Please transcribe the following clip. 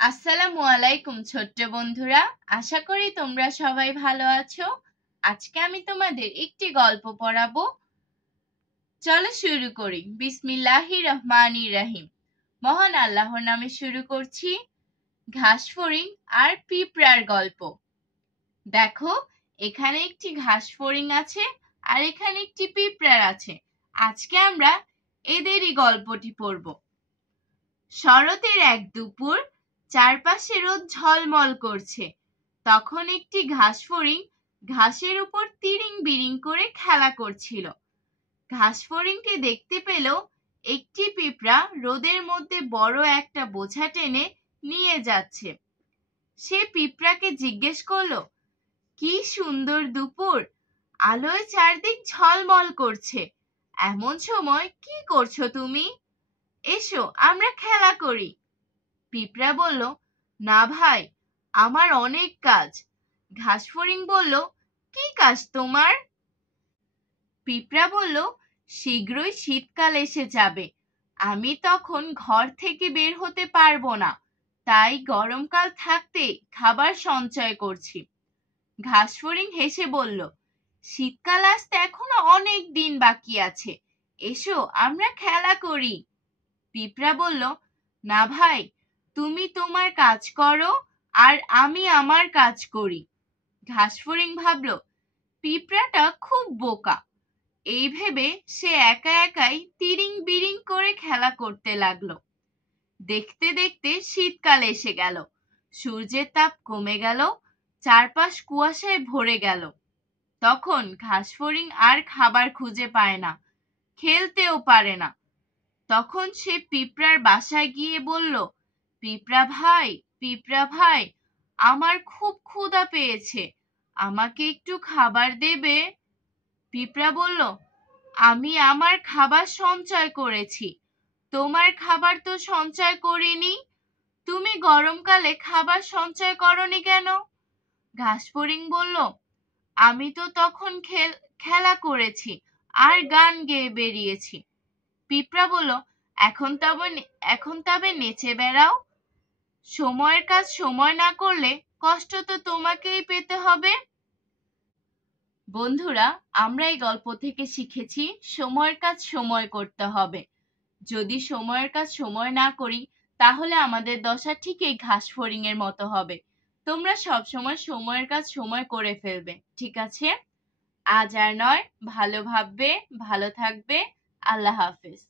আসসালামু আলাইকুম ছোট্ট বন্ধুরা, আশা করি তোমরা সবাই ভালো আছো। আজকে আমি তোমাদের একটি গল্প পড়াবো। চলো শুরু করি। বিসমিল্লাহির রহমানির রহিম। মহান আল্লাহর নামে শুরু করছি। ঘাসফড়িং আর পিঁপড়ার গল্প। দেখো, এখানে একটি ঘাসফড়িং আছে আর এখানে একটি পিঁপড়ার আছে। আজকে আমরা এদেরই গল্পটি পড়ব। শরতের এক দুপুর, চারপাশে রোদ ঝলমল করছে। তখন একটি ঘাসফড়িং ঘাসের উপর তিরিং বিরিং করে খেলা করছিল। ঘাসফড়িংকে দেখতে পেল একটি পিঁপড়া রোদের মধ্যে বড় একটা বোঝা টেনে নিয়ে যাচ্ছে। সে পিঁপড়াকে জিজ্ঞেস করলো, কি সুন্দর দুপুর, আলোয় চারদিক ঝলমল করছে, এমন সময় কি করছো তুমি? এসো আমরা খেলা করি। পিঁপড়া বলল, না ভাই, আমার অনেক কাজ। ঘাসফড়িং বলল, কি কাজ তোমার? পিঁপড়া বলল, শীঘ্রই শীতকাল এসে যাবে, আমি তখন ঘর থেকে বের হতে পারবো না, তাই গরমকাল থাকতে খাবার সঞ্চয় করছি। ঘাসফড়িং হেসে বলল, শীতকাল আসতে এখনো অনেক দিন বাকি আছে, এসো আমরা খেলা করি। পিঁপড়া বলল, না ভাই, তুমি তোমার কাজ করো আর আমি আমার কাজ করি। ঘাসফড়িং ভাবল, পিঁপড়াটা খুব বোকা। এই ভেবে সে একা একাই তিরিং বিরিং করে খেলা করতে লাগলো। দেখতে দেখতে শীতকাল এসে গেল। সূর্যের তাপ কমে গেল, চারপাশ কুয়াশায় ভরে গেল। তখন ঘাসফড়িং আর খাবার খুঁজে পায় না, খেলতেও পারে না। তখন সে পিঁপড়ার বাসায় গিয়ে বলল, পিঁপড়া ভাই, আমার খুব ক্ষুধা পেয়েছে, আমাকে একটু খাবার দেবে? পিঁপড়া বলল, আমি আমার খাবার সঞ্চয় করেছি, তোমার খাবার তো সঞ্চয় করিনি। তুমি গরমকালে খাবার সঞ্চয় করনি কেন? ঘাসফড়িং বলল, আমি তো তখন খেলা করেছি আর গান গেয়ে বেরিয়েছি। পিঁপড়া বলল, এখন তবে নেচে বেড়াও। সময়ের কাজ সময় না করলে কষ্ট তো তোমাকেই পেতে হবে। বন্ধুরা, আমরা এই গল্প থেকে শিখেছি সময়ের কাজ সময় করতে হবে। যদি সময়ের কাজ সময় না করি, তাহলে আমাদের দশা ঠিক এই ঘাসফড়িং এর মতো হবে। তোমরা সব সময় সময়ের কাজ সময় করে ফেলবে, ঠিক আছে? আজ আর নয়, ভালো ভাববে, ভালো থাকবে। আল্লাহ হাফেজ।